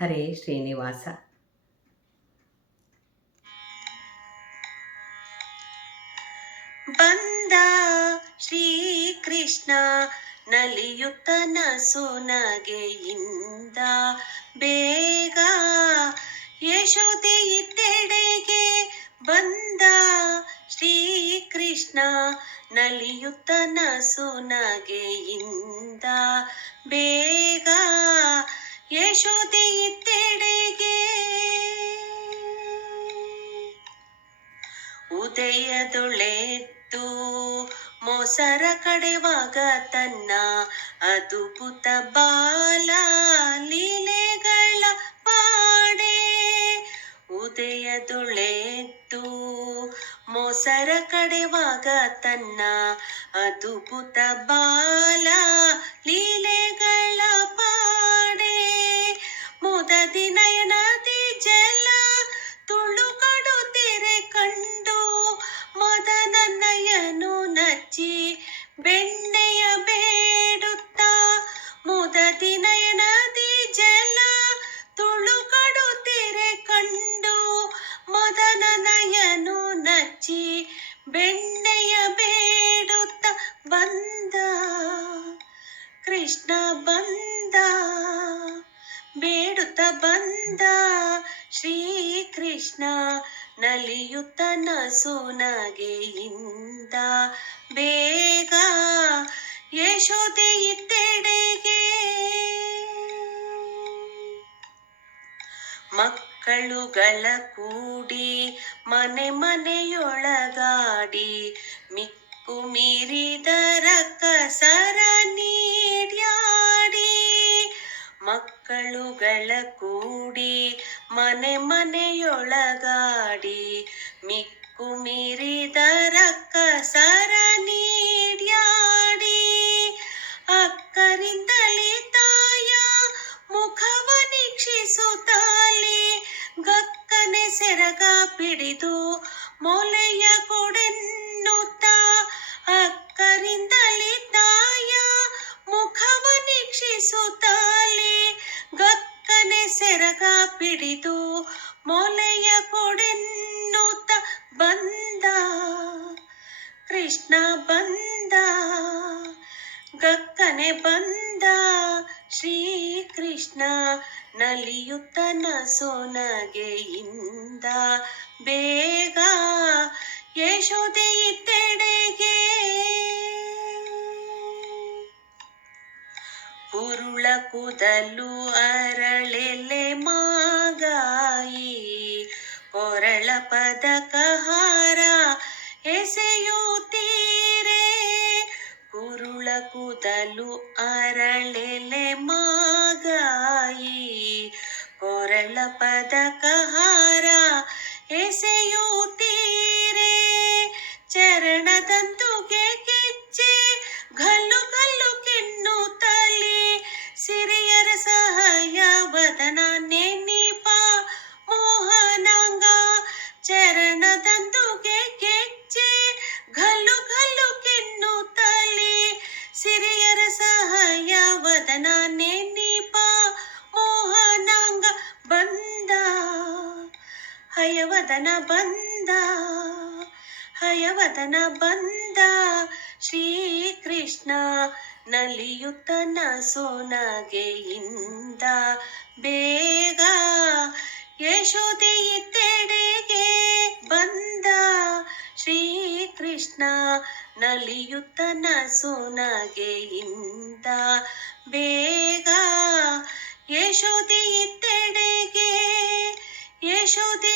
ಹರೇ ಶ್ರೀನಿವಾಸ. ಬಂದ ಶ್ರೀಕೃಷ್ಣ ನಲಿಯುತ್ತ ನಸುನಗೆಯಿಂದ ಬೇಗ ಯಶೋದೆ ಇತ್ತೆಡೆಗೆ ಬಂದ ಶ್ರೀಕೃಷ್ಣ ನಲಿಯುತ್ತ ನಸುನಗೆಯಿಂದ ಬೇಗ ಯಶೋದೆ ಇತ್ತೆಡೆಗೆ ಉದಯದೊಳೆದ್ದು ಮೊಸರ ಕಡೆವಾಗ ತನ್ನ ಅದ್ಭುತ ಬಾಲ ಲೀಲೆಗಳ ಪಾಡೆ. ಉದಯದೊಳೆದ್ದು ಮೊಸರ ಕಡೆವಾಗ ತನ್ನ ಅದ್ಭುತ ಬಾಲ ಲೀಲೆಗಳ ಪಾಡೆ. ಮುದದಿ ನಯನದಿ ಜಲ ತುಳುಕಡುತ್ತಿರೆ ಕಂಡು ಮದನನಯನು ನಚ್ಚಿ ಬೆಣ್ಣೆಯ ಬೇಡುತ್ತ. ಮುದದಿ ನಯನದಿ ಜಲ ತುಳುಕಡುತ್ತಿರೆ ಕಂಡು ಮದನನಯನು ನಚ್ಚಿ ಬೆಣ್ಣೆಯ ಬೇಡುತ್ತ. ಬಂದ ಕೃಷ್ಣ ಬಂದ ಬೇಡುತ್ತ ಬಂದ ಶ್ರೀಕೃಷ್ಣ ನಲಿಯುತ್ತ ನಸುನಗೆಯಿಂದ ಬೇಗ ಯಶೋದೆ ಇತ್ತೆಡೆಗೆ. ಮಕ್ಕಳುಗಳ ಕೂಡಿ ಮನೆ ಮನೆಯೊಳಗಾಡಿ ಮಿಕ್ಕು ಮೀರಿದರ ಕಸರ ನೀಡ್ಯಾಡಿ. ಮಕ್ಕಳುಗಳ ಕೂಡಿ ಮನೆ ಮನೆಯೊಳಗಾಡಿ ಮಿಕ್ಕು ಮೀರಿದರ ಕಸರ ನೀಡ್ಯಾಡಿ. ಅಕ್ಕರಿಂದಲೇ ತಾಯ ಮುಖವ ನಿಕ್ಷಿಸುತ್ತಲೇ ಗಕ್ಕನೆ ಸೆರಗ ಪಿಡಿದು ಮೊಲೆಯ ಕೊಡೆನ್ನುತ್ತ. ಅಕ್ಕರಿಂದಲೇ ತಾಯ ಮುಖವ ನಿಕ್ಷಿಸುತ್ತಲೇ ಗಕ್ಕನೆ ಸೆರಗ ಪಿಡಿದು ಮೊಲೆಯ ಕೊಡೆನ್ನುತ್ತ. ಬಂದ ಕೃಷ್ಣ ಬಂದ ಗಕ್ಕನೆ ಬಂದ ಶ್ರೀಕೃಷ್ಣ ನಲಿಯುತ್ತ ನಸುನಗೆಯಿಂದ ಬೇಗ ಯಶೋದೆ ಇತ್ತೆಡೆಗೆ. ಕುರುಳ ಕೂದಲು ಅರಳೆಲೆ ಮಾಗಾಯಿ ಕೊರಳ ಪದಕ ಹಾರ ಎಸೆಯುತ್ತೀರೆ. ಕುರುಳ ಕೂದಲು ಅರಳೆಲೆ ಮಾಗಾಯಿ ಕೊರಳ ಪದಕ ಹಾರ ಎಸೆಯುತ್ತೀರೆ. ಚರಣದಂತುಗೆ ಗೆಜ್ಜೆ ಗಲ್ಲು ಗಲ್ಲು ಕೆನ್ನುತ್ತಲೇ ಸಿರಿಯರ ಸಹಾಯ ವದನ ನೆನಪ ಮೋಹನಾಂಗ. ಚರಣದಂತುಗೆ ಗೆಜ್ಜೆ ಗಲ್ಲು ಗಲ್ಲು ಕೆನ್ನುತ್ತಲೇ ಸಿರಿಯರ ಸಹಾಯ ವದನ ನೆನಪ ಮೋಹನಾಂಗ. ಬಂದ ಹಯವದನ ಬಂದ ಹಯವದನ ಬಂದ ಶ್ರೀಕೃಷ್ಣ ನಲಿಯುತ್ತ ನಸುನಗೆಯಿಂದ ಬೇಗ ಯಶೋದೆ ಇತ್ತೆಡೆಗೆ. ಬಂದ ಶ್ರೀಕೃಷ್ಣ ನಲಿಯುತ್ತ ನಸುನಗೆಯಿಂದ ಬೇಗ ಯಶೋದೆ ಇತ್ತೆಡೆಗೆ. ಯಶೋದೆ